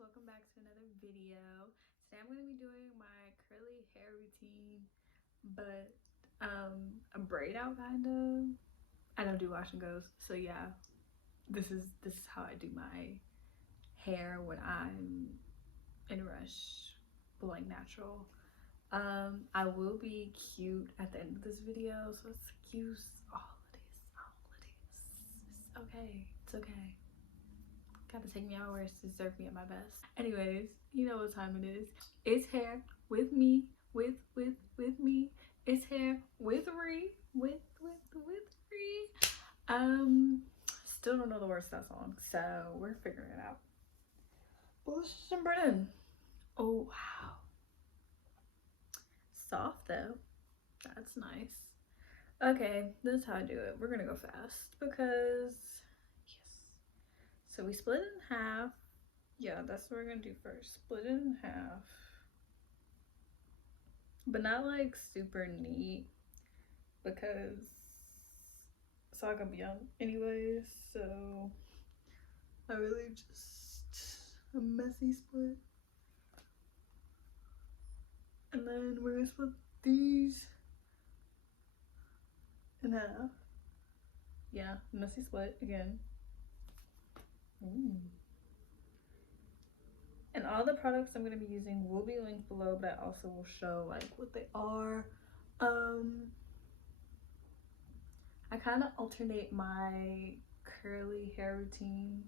welcome back to another video. Today I'm going to be doing my curly hair routine, but a braid out kind of. I don't do wash and goes, so yeah, this is how I do my hair when I'm in a rush, but like natural. I will be cute at the end of this video, so excuse all of this. It's okay, it's okay. Gotta take me out where it's to serve me at my best. Anyways, you know what time it is. It's hair with me, with me. It's hair with Ree, with Ree. Still don't know the words to that song, so we're figuring it out. But let's just jump right in. Oh wow, soft though. That's nice. Okay, this is how I do it. We're gonna go fast because yes. So we split it in half. Yeah, that's what we're gonna do first. Split it in half. But not like super neat because it's not gonna be on anyways. So I really just a messy split. And then we're gonna split these in half. Yeah, messy split again. And all the products I'm going to be using will be linked below, but I also will show like what they are. I kind of alternate my curly hair routine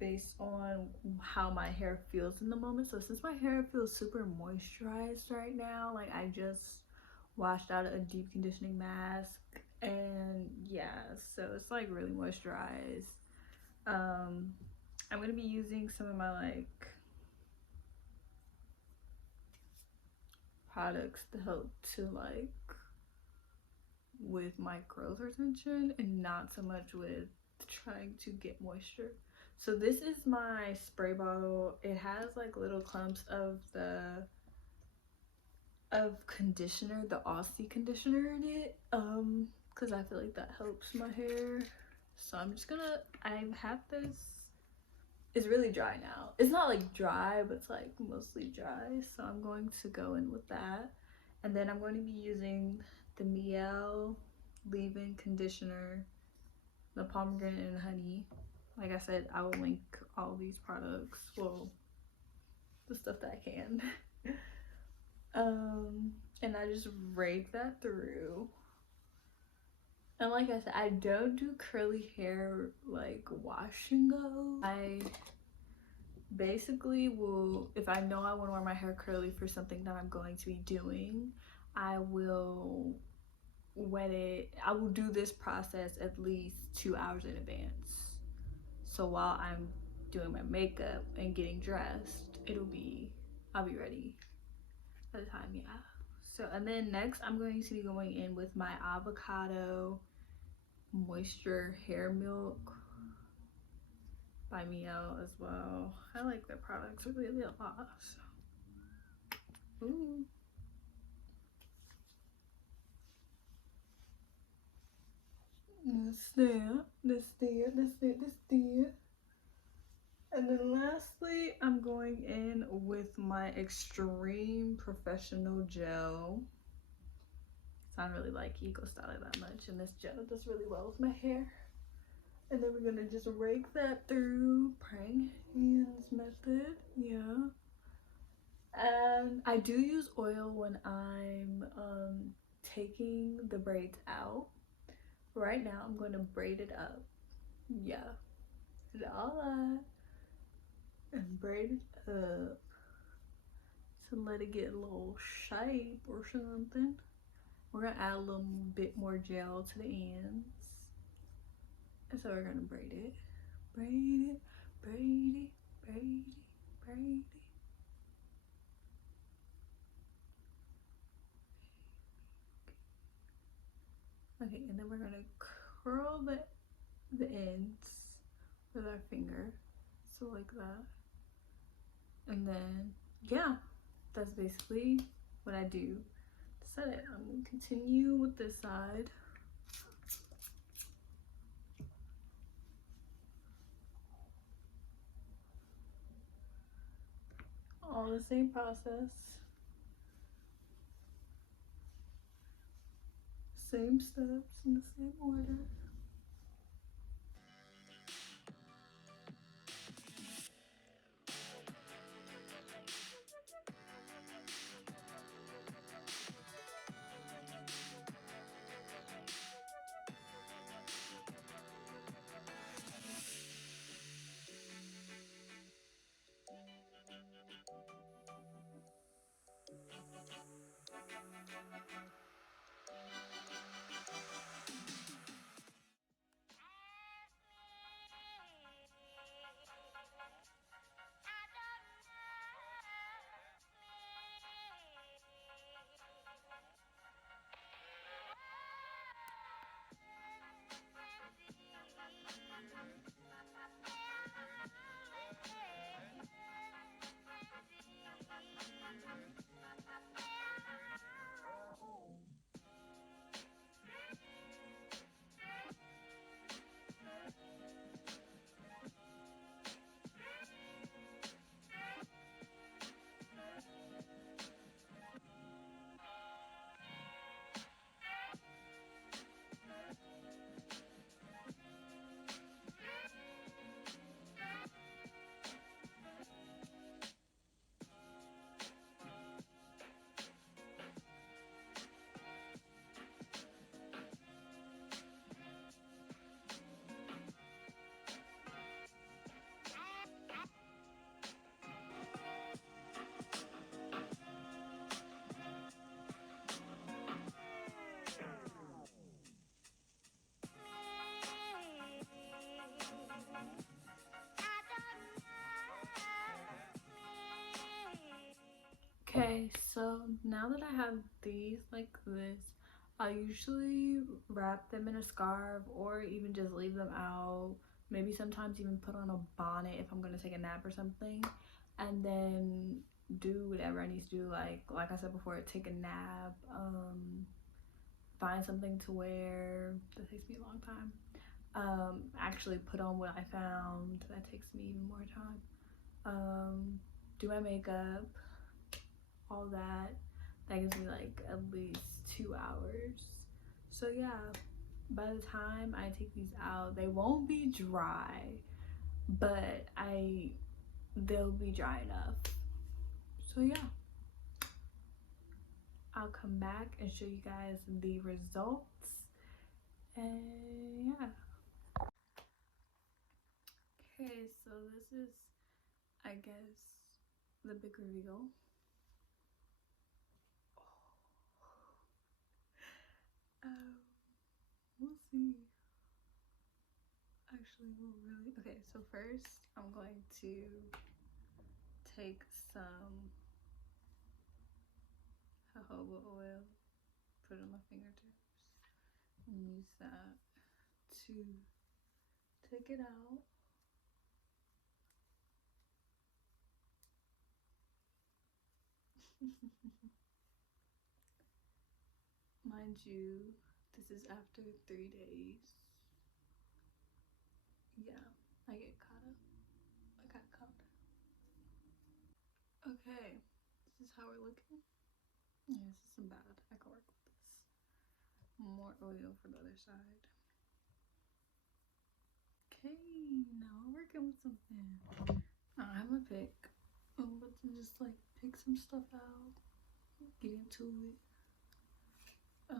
based on how my hair feels in the moment. So since my hair feels super moisturized right now, like I just washed out a deep conditioning mask, and yeah, so it's like really moisturized. I'm gonna be using some of my like products to help to like with my growth retention and not so much with trying to get moisture. So this is my spray bottle. It has like little clumps of conditioner, the Aussie conditioner in it, because I feel like that helps my hair. So I'm just gonna, I have this, it's really dry now. It's not like dry, but it's like mostly dry. So I'm going to go in with that. And then I'm going to be using the Mielle leave-in conditioner, the pomegranate and honey. Like I said, I will link all these products. Well, the stuff that I can. And I just rake that through. And like I said, I don't do curly hair like wash and go. I basically will, if I know I want to wear my hair curly for something that I'm going to be doing, I will wet it. I will do this process at least 2 hours in advance. So while I'm doing my makeup and getting dressed, I'll be ready by the time, yeah. So, and then next I'm going to be going in with my Avocado Moisture Hair Milk by Mielle as well. I like their products really a lot. So. Ooh. That's there. And then lastly, I'm going in with my Xtreme Professional Gel. So I don't really like Eco Styler that much, and this gel does really well with my hair. And then we're gonna just rake that through, praying hands method, yeah. And I do use oil when I'm taking the braids out. Right now I'm going to braid it up, yeah, get all that and braid it up to let it get a little shape or something. We're gonna add a little bit more gel to the ends, and so we're gonna braid it. Okay, and then we're gonna curl the ends with our finger, so like that. And then yeah, that's basically what I do to set it. I'm gonna continue with this side. All the same process, same steps in the same order. Okay, so now that I have these like this, I usually wrap them in a scarf or even just leave them out. Maybe sometimes even put on a bonnet if I'm gonna take a nap or something, and then do whatever I need to do. Like I said before, take a nap, find something to wear. That takes me a long time. Actually put on what I found. That takes me even more time. Do my makeup, all that. That gives me like at least 2 hours. So yeah, by the time I take these out, they won't be dry, but they'll be dry enough. So yeah, I'll come back and show you guys the results. And yeah. Okay, so this is, I guess, the big reveal. We'll see. Actually, we'll really. Okay, so first I'm going to take some jojoba oil, put it on my fingertips, and use that to take it out. Mind you, this is after 3 days. Yeah, I get caught up. I got caught up. Okay, this is how we're looking. Yeah, this isn't bad. I can work with this. More oil for the other side. Okay, now we're working with something. I'm a pick. I'm about to just like pick some stuff out, get into it. Yeah.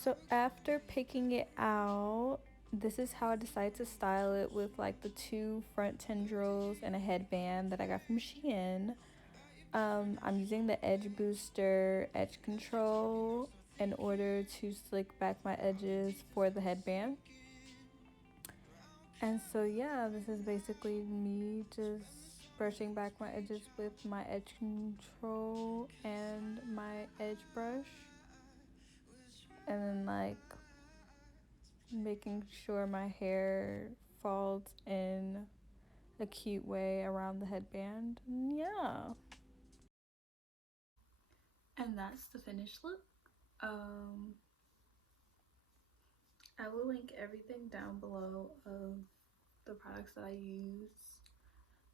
So after picking it out, this is how I decided to style it with like the 2 front tendrils and a headband that I got from SHEIN. I'm using the edge booster edge control in order to slick back my edges for the headband. And so yeah, this is basically me just brushing back my edges with my edge control and my edge brush. and then like making sure my hair falls in a cute way around the headband. And yeah. And that's the finished look. I will link everything down below of the products that I use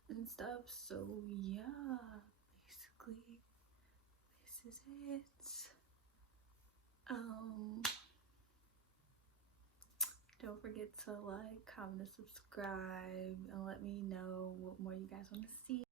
and stuff. So yeah, basically this is it. Don't forget to like, comment, and subscribe, and let me know what more you guys want to see.